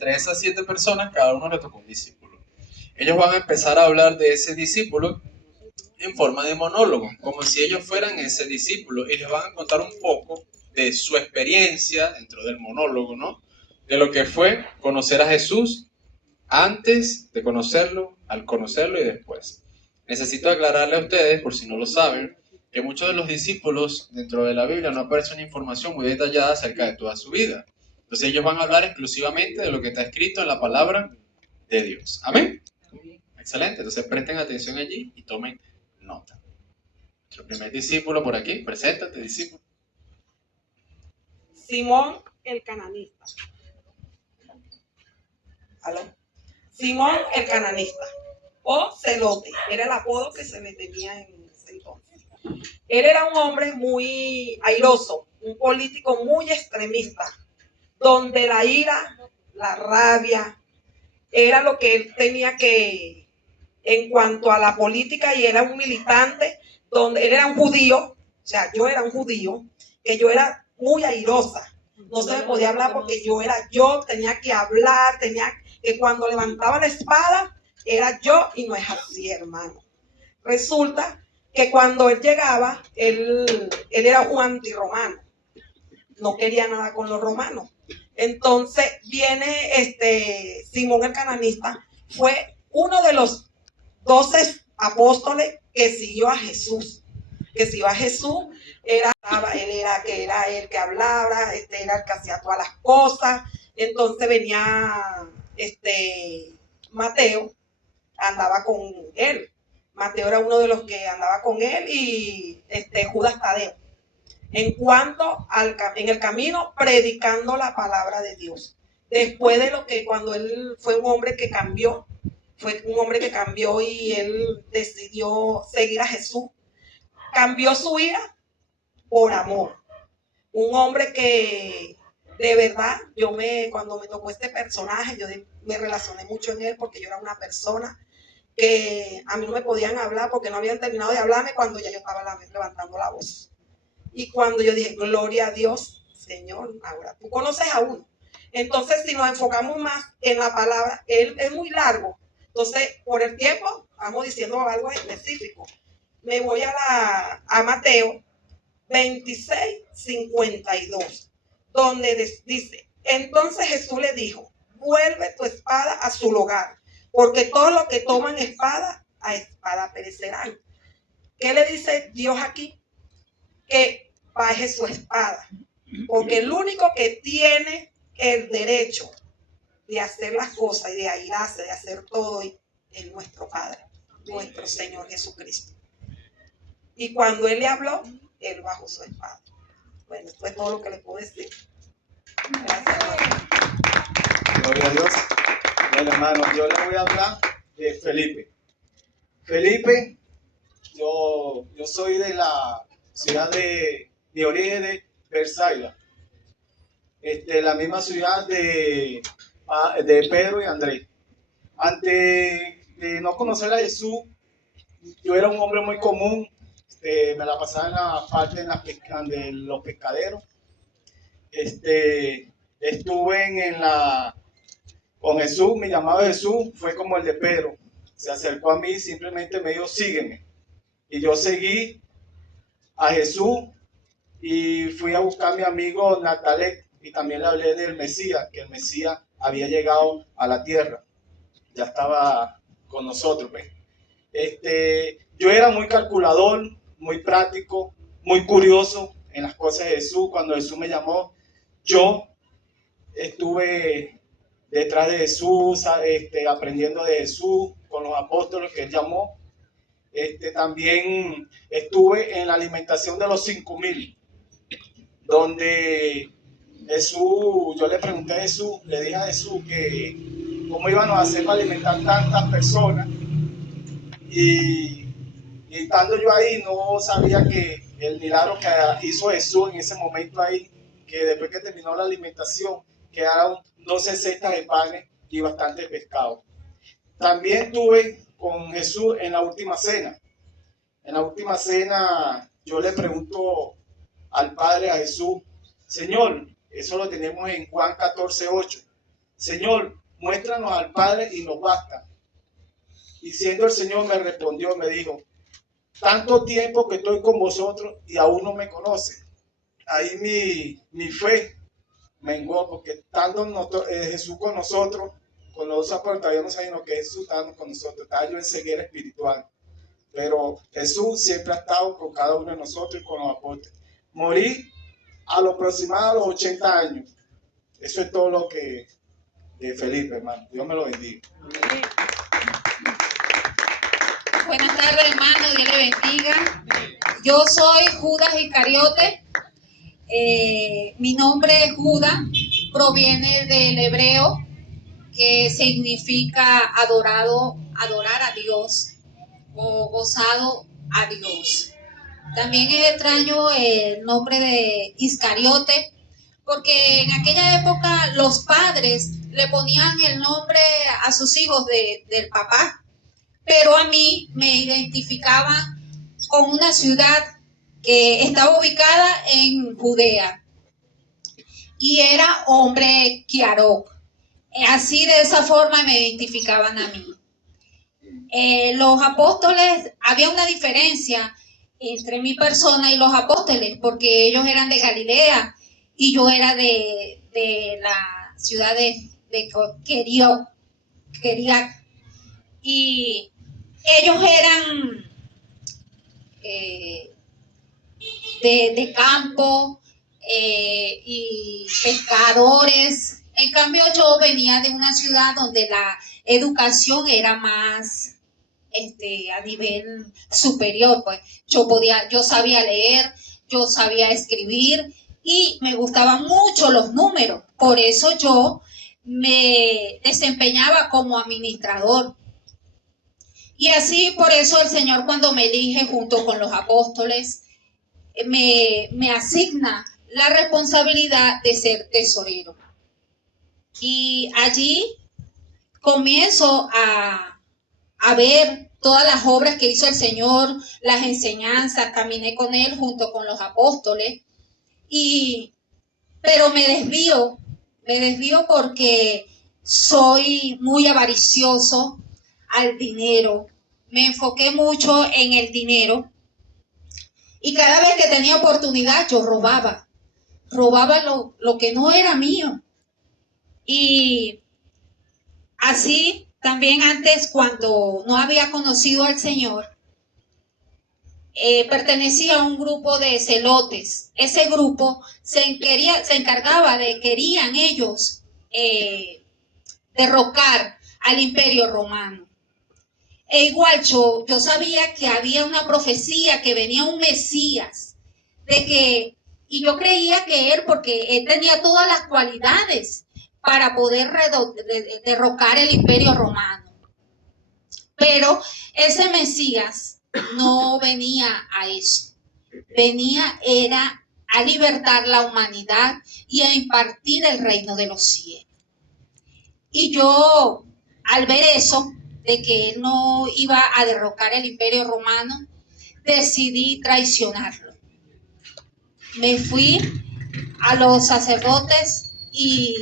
3 a 7 personas, cada uno le tocó un discípulo. Ellos van a empezar a hablar de ese discípulo en forma de monólogo, como si ellos fueran ese discípulo, y les van a contar un poco de su experiencia dentro del monólogo, ¿no? De lo que fue conocer a Jesús antes de conocerlo, al conocerlo y después. Necesito aclararle a ustedes, por si no lo saben, que muchos de los discípulos dentro de la Biblia no aparece una información muy detallada acerca de toda su vida. Entonces ellos van a hablar exclusivamente de lo que está escrito en la palabra de Dios. ¿Amén? Excelente. Entonces presten atención allí y tomen nota. Nuestro primer discípulo por aquí. Preséntate, discípulo. Simón el cananista. ¿Aló? Simón el cananista, o Celote, era el apodo que se le tenía en ese entonces. Él era un hombre muy airoso, un político muy extremista, donde la ira, la rabia, era lo que él tenía que, en cuanto a la política, y era un militante, donde él era un judío, o sea, yo era un judío, que yo era muy airosa. No se me podía hablar porque yo, tenía que hablar, tenía que cuando levantaba la espada, era yo, y no es así, hermano. Resulta que cuando él llegaba, él era un antirromano, no quería nada con los romanos. Entonces viene Simón el cananista, fue uno de los 12 apóstoles que siguió a Jesús. Él era el que hablaba, era el que hacía todas las cosas. Entonces venía Mateo, andaba con él. Mateo era uno de los que andaba con él, y Judas Tadeo. En el camino, predicando la palabra de Dios. Después de lo que, cuando él fue un hombre que cambió, y él decidió seguir a Jesús, cambió su ira por amor. Un hombre que de verdad, cuando me tocó este personaje, yo me relacioné mucho en él, porque yo era una persona que a mí no me podían hablar porque no habían terminado de hablarme cuando ya yo estaba levantando la voz. Y cuando yo dije, gloria a Dios, Señor, ahora tú conoces a uno. Entonces, si nos enfocamos más en la palabra, él es muy largo. Entonces, por el tiempo, vamos diciendo algo específico. Me voy a Mateo 26:52, donde dice, entonces Jesús le dijo, vuelve tu espada a su lugar, porque todos los que toman espada, a espada perecerán. ¿Qué le dice Dios aquí? Que baje su espada, porque el único que tiene el derecho de hacer las cosas y de airarse, de hacer todo, es nuestro Padre, nuestro Señor Jesucristo. Y cuando Él le habló, Él bajó su espada. Bueno, esto es todo lo que le puedo decir. Gracias, hermano. Gloria a Dios. Bueno, hermano, yo le voy a hablar de Felipe. Felipe, yo soy de la ciudad de origen de Versailles, la misma ciudad de Pedro y Andrés. Antes de no conocer a Jesús, yo era un hombre muy común, me la pasaba en la parte de los pescaderos. Estuve con Jesús. Mi llamado de Jesús fue como el de Pedro. Se acercó a mí, simplemente me dijo, sígueme. Y yo seguí a Jesús y fui a buscar a mi amigo Natalek, y también le hablé del Mesías, que el Mesías había llegado a la tierra, ya estaba con nosotros. Yo era muy calculador, muy práctico, muy curioso en las cosas de Jesús. Cuando Jesús me llamó, yo estuve detrás de Jesús, aprendiendo de Jesús con los apóstoles que él llamó. También estuve en la alimentación de los 5,000, donde Jesús, yo le pregunté a Jesús, le dije a Jesús que cómo íbamos a hacer para alimentar tantas personas, y estando yo ahí no sabía que el milagro que hizo Jesús en ese momento ahí, que después que terminó la alimentación quedaron 12 cestas de panes y bastante pescado. También estuve con Jesús en la última cena. En la última cena yo le pregunto al Padre, a Jesús, Señor, eso lo tenemos en Juan 14:8. Señor, muéstranos al Padre y nos basta. Y siendo el Señor me respondió, me dijo, tanto tiempo que estoy con vosotros y aún no me conocen. Ahí mi fe menguó, porque estando Jesús con nosotros, con los dos apóstoles, yo no sabía que Jesús estaba con nosotros, estaba yo en ceguera espiritual. Pero Jesús siempre ha estado con cada uno de nosotros y con los apóstoles. Morí a lo aproximado a los 80 años. Eso es todo lo que de Felipe, hermano. Dios me lo bendiga. Buenas tardes, hermano. Dios le bendiga. Yo soy Judas Iscariote. Mi nombre es Judas, proviene del hebreo, que significa adorar a Dios o gozado a Dios. También es extraño el nombre de Iscariote, porque en aquella época los padres le ponían el nombre a sus hijos del papá, pero a mí me identificaba con una ciudad que estaba ubicada en Judea y era hombre Kiarok. Así de esa forma me identificaban a mí. Los apóstoles, había una diferencia entre mi persona y los apóstoles, porque ellos eran de Galilea y yo era de la ciudad de Keriak. Y ellos eran de campo y pescadores. En cambio, yo venía de una ciudad donde la educación era más a nivel superior. Pues yo sabía leer, yo sabía escribir y me gustaban mucho los números. Por eso yo me desempeñaba como administrador. Y así, por eso el Señor, cuando me elige junto con los apóstoles, me asigna la responsabilidad de ser tesorero. Y allí comienzo a ver todas las obras que hizo el Señor, las enseñanzas, caminé con Él junto con los apóstoles, pero me desvío porque soy muy avaricioso al dinero. Me enfoqué mucho en el dinero y cada vez que tenía oportunidad yo robaba lo que no era mío. Y así también antes, cuando no había conocido al Señor, pertenecía a un grupo de celotes. Ese grupo querían ellos derrocar al Imperio Romano. E igual yo sabía que había una profecía, que venía un Mesías, y yo creía que porque él tenía todas las cualidades para poder derrocar el Imperio Romano. Pero ese Mesías no venía a eso. Era a libertar la humanidad y a impartir el reino de los cielos. Y yo, al ver eso, de que él no iba a derrocar el Imperio Romano, decidí traicionarlo. Me fui a los sacerdotes y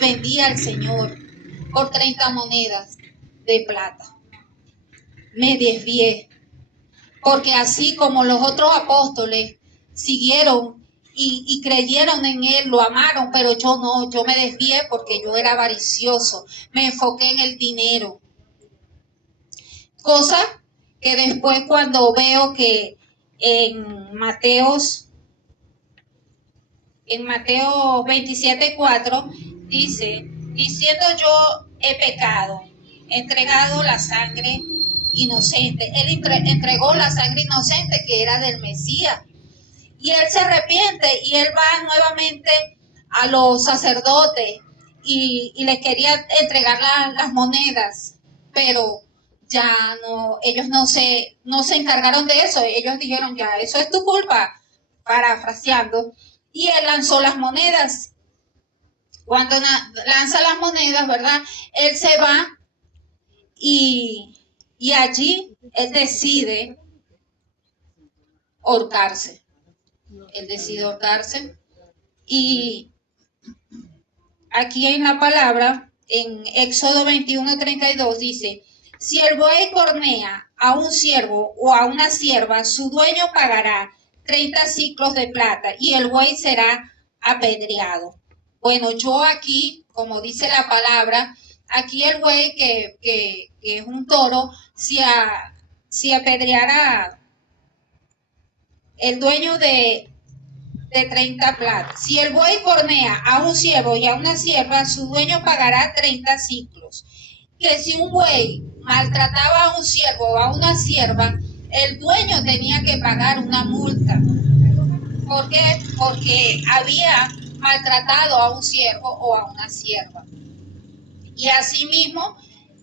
vendí al Señor por 30 monedas de plata. Me desvié, porque así como los otros apóstoles siguieron y creyeron en Él, lo amaron, pero yo no, yo me desvié porque yo era avaricioso, me enfoqué en el dinero. Cosa que después, cuando veo que en Mateo 27:4 dice, diciendo yo he pecado, he entregado la sangre inocente. Él entregó la sangre inocente que era del Mesías. Y él se arrepiente y él va nuevamente a los sacerdotes y les quería entregar las monedas, pero ya no, ellos no se encargaron de eso. Ellos dijeron, ya, eso es tu culpa, parafraseando. Y él lanzó las monedas. Cuando lanza las monedas, ¿verdad? Él se va y allí él decide ahorcarse. Él decide ahorcarse y aquí en la palabra, en Éxodo 21:32 dice, si el buey cornea a un siervo o a una sierva, su dueño pagará 30 siclos de plata y el buey será apedreado. Bueno, yo aquí, como dice la palabra, aquí el buey que es un toro, si apedreara el dueño de 30 plata. Si el buey cornea a un siervo y a una sierva, su dueño pagará 30 ciclos. Que si un buey maltrataba a un siervo o a una sierva, el dueño tenía que pagar una multa. ¿Por qué? Porque había maltratado a un siervo o a una sierva. Y asimismo,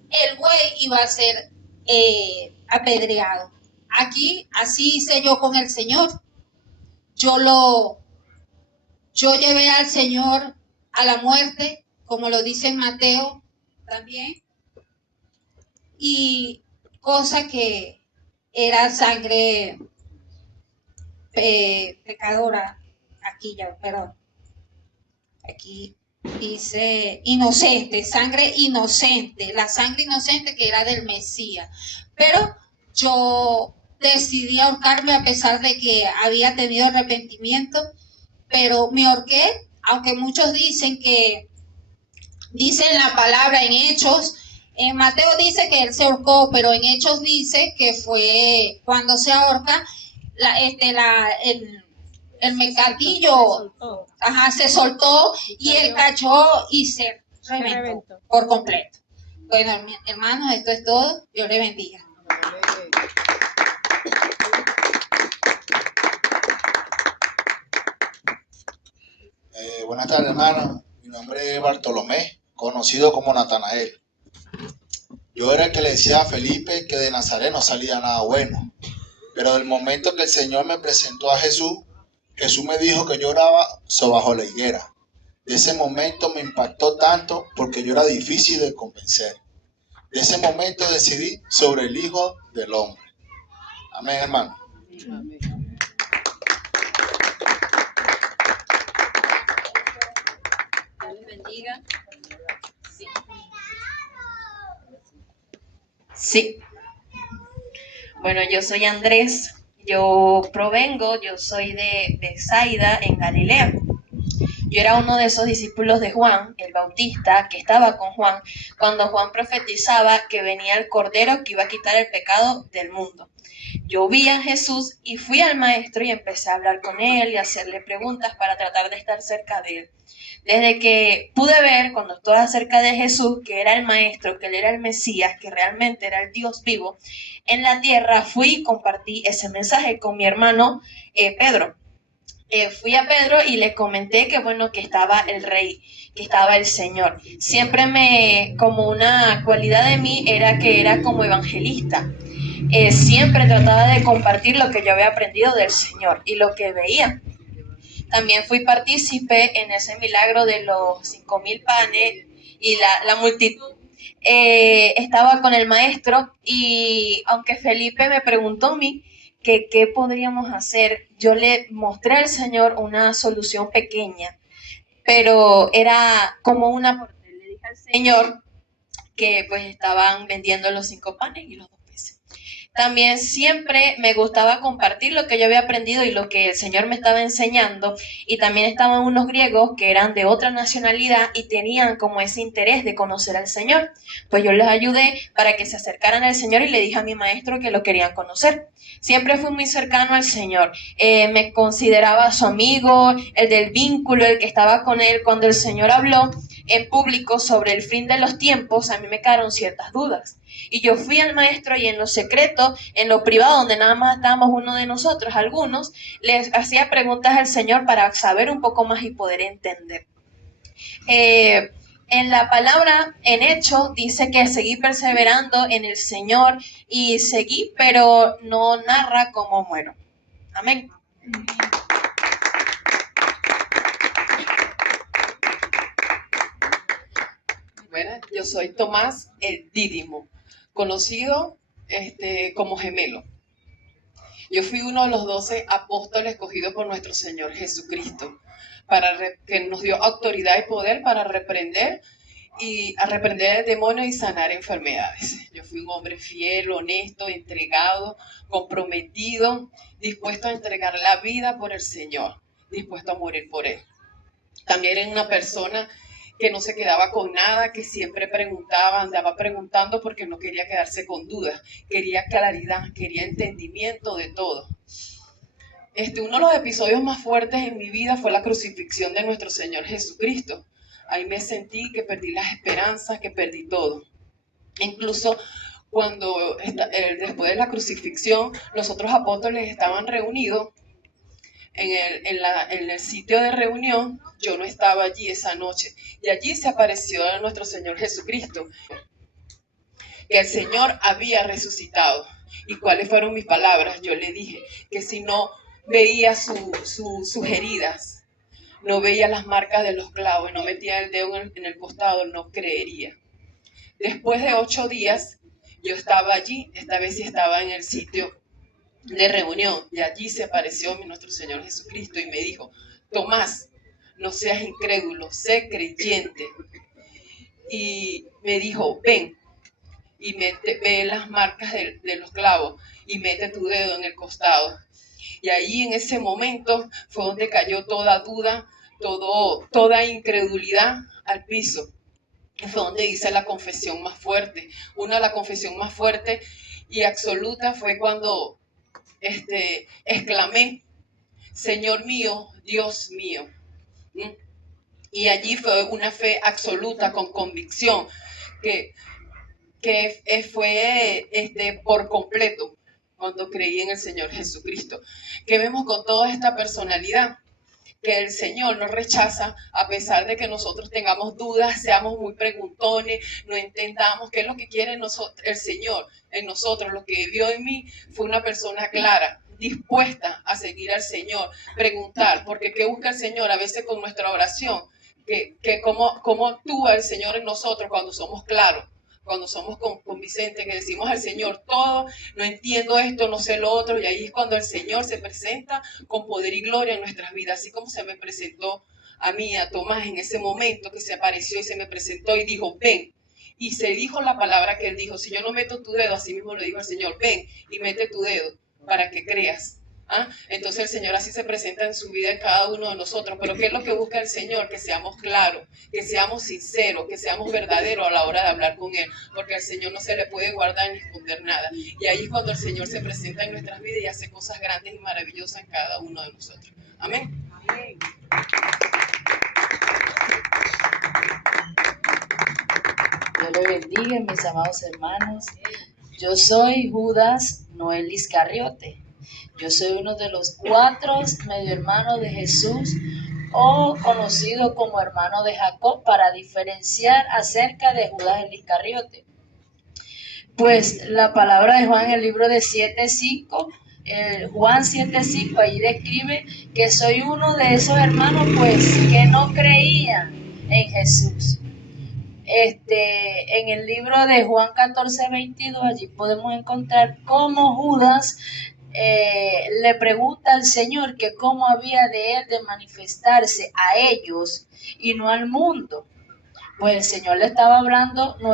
el buey iba a ser apedreado. Aquí, así hice yo con el Señor. Yo llevé al Señor a la muerte, como lo dice en Mateo también, y cosa que era sangre pecadora, aquí ya, perdón, aquí dice inocente, sangre inocente, la sangre inocente que era del Mesías, pero yo decidí ahorcarme a pesar de que había tenido arrepentimiento, pero me ahorqué, aunque muchos dicen la palabra en Hechos, en Mateo dice que él se ahorcó, pero en Hechos dice que fue cuando se ahorca, el mercadillo se soltó y él cayó y se reventó por completo. Bueno, hermanos, esto es todo. Dios le bendiga. Buenas tardes, hermano. Mi nombre es Bartolomé, conocido como Natanael. Yo era el que le decía a Felipe que de Nazaret no salía nada bueno. Pero del momento que el Señor me presentó a Jesús, Jesús me dijo que yo oraba bajo la higuera. De ese momento me impactó tanto porque yo era difícil de convencer. De ese momento decidí sobre el Hijo del Hombre. Amén, hermano. Amén. Dios les bendiga. Sí. Bueno, yo soy Andrés, yo soy de Bethsaida, en Galilea. Yo era uno de esos discípulos de Juan, el Bautista, que estaba con Juan, cuando Juan profetizaba que venía el Cordero que iba a quitar el pecado del mundo. Yo vi a Jesús y fui al maestro y empecé a hablar con él y a hacerle preguntas para tratar de estar cerca de él. Desde que pude ver, cuando estaba cerca de Jesús, que era el maestro, que él era el Mesías, que realmente era el Dios vivo en la tierra, fui y compartí ese mensaje con mi hermano Pedro. Fui a Pedro y le comenté que bueno, que estaba el Rey, que estaba el Señor. Siempre como una cualidad de mí era que era como evangelista. Siempre trataba de compartir lo que yo había aprendido del Señor y lo que veía. También fui partícipe en ese milagro de los 5,000 panes y la multitud. Estaba con el maestro y aunque Felipe me preguntó a mí que qué podríamos hacer, yo le mostré al Señor una solución pequeña, pero era como una... Le dije al Señor que pues estaban vendiendo los 5 panes y los 2 peces. También siempre me gustaba compartir lo que yo había aprendido y lo que el Señor me estaba enseñando. Y también estaban unos griegos que eran de otra nacionalidad y tenían como ese interés de conocer al Señor. Pues yo les ayudé para que se acercaran al Señor y le dije a mi maestro que lo querían conocer. Siempre fui muy cercano al Señor. Me consideraba su amigo, el del vínculo, el que estaba con él. Cuando el Señor habló en público sobre el fin de los tiempos, a mí me quedaron ciertas dudas. Y yo fui al maestro y en lo secreto, en lo privado, donde nada más estábamos uno de nosotros, algunos, les hacía preguntas al Señor para saber un poco más y poder entender. En la palabra, en Hechos, dice que seguí perseverando en el Señor y seguí, pero no narra cómo muero. Amén. Bueno, yo soy Tomás el Dídimo, conocido como Gemelo. Yo fui uno de los 12 apóstoles escogidos por nuestro Señor Jesucristo, que nos dio autoridad y poder para reprender el demonio y sanar enfermedades. Yo fui un hombre fiel, honesto, entregado, comprometido, dispuesto a entregar la vida por el Señor, dispuesto a morir por Él. También era una persona que no se quedaba con nada, que siempre preguntaba, andaba preguntando porque no quería quedarse con dudas, quería claridad, quería entendimiento de todo. Uno de los episodios más fuertes en mi vida fue la crucifixión de nuestro Señor Jesucristo. Ahí me sentí que perdí las esperanzas, que perdí todo. Incluso cuando después de la crucifixión, los otros apóstoles estaban reunidos en el sitio de reunión. Yo no estaba allí esa noche. Y allí se apareció nuestro Señor Jesucristo, que el Señor había resucitado. ¿Y cuáles fueron mis palabras? Yo le dije que si no veía sus heridas, no veía las marcas de los clavos, no metía el dedo en el costado, no creería. Después de 8 días, yo estaba allí, esta vez sí estaba en el sitio de reunión, y allí se apareció nuestro Señor Jesucristo y me dijo: Tomás, no seas incrédulo, sé creyente. Y me dijo: ven y ve las marcas de los clavos y mete tu dedo en el costado. Y ahí en ese momento fue donde cayó toda duda, toda incredulidad al piso. Y fue donde hice la confesión más fuerte. La confesión más fuerte y absoluta fue cuando exclamé: Señor mío, Dios mío. Y allí fue una fe absoluta, con convicción, que fue por completo cuando creí en el Señor Jesucristo. Que vemos con toda esta personalidad que el Señor nos rechaza, a pesar de que nosotros tengamos dudas, seamos muy preguntones, no entendamos qué es lo que quiere el Señor en nosotros. Lo que vio en mí fue una persona clara, dispuesta a seguir al Señor, preguntar, porque ¿qué busca el Señor? A veces con nuestra oración, que cómo actúa el Señor en nosotros cuando somos claros, cuando somos convincentes, que decimos al Señor todo, no entiendo esto, no sé lo otro, y ahí es cuando el Señor se presenta con poder y gloria en nuestras vidas, así como se me presentó a mí, a Tomás, en ese momento que se apareció y se me presentó y dijo: ven. Y se dijo la palabra que él dijo: si yo no meto tu dedo, así mismo le dijo el Señor: ven y mete tu dedo para que creas. Entonces el Señor así se presenta en su vida en cada uno de nosotros. Pero ¿qué es lo que busca el Señor? Que seamos claros, que seamos sinceros, que seamos verdaderos a la hora de hablar con Él, porque al Señor no se le puede guardar ni esconder nada. Y ahí es cuando el Señor se presenta en nuestras vidas y hace cosas grandes y maravillosas en cada uno de nosotros. Amén. Amén. Dios le bendiga, mis amados hermanos. Yo soy Judas, no el Iscariote. Yo soy uno de los 4 medio hermanos de Jesús, o conocido como hermano de Jacob, para diferenciar acerca de Judas el Iscariote. Pues la palabra de Juan en el libro de 7:5, Juan 7:5, ahí describe que soy uno de esos hermanos pues que no creían en Jesús. En el libro de Juan 14:22, allí podemos encontrar cómo Judas le pregunta al Señor que cómo había de él de manifestarse a ellos y no al mundo. Pues el Señor nos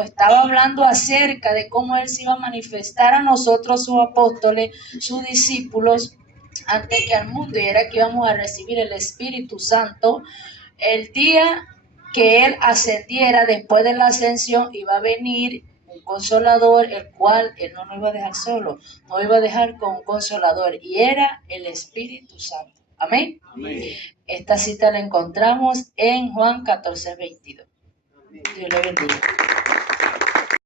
estaba hablando acerca de cómo él se iba a manifestar a nosotros, sus apóstoles, sus discípulos, antes que al mundo, y era que íbamos a recibir el Espíritu Santo el día que él ascendiera. Después de la ascensión iba a venir un consolador, el cual él no nos iba a dejar solo, nos iba a dejar con un consolador, y era el Espíritu Santo. Amén. Amén. Esta cita la encontramos en Juan 14:22. Dios le bendiga.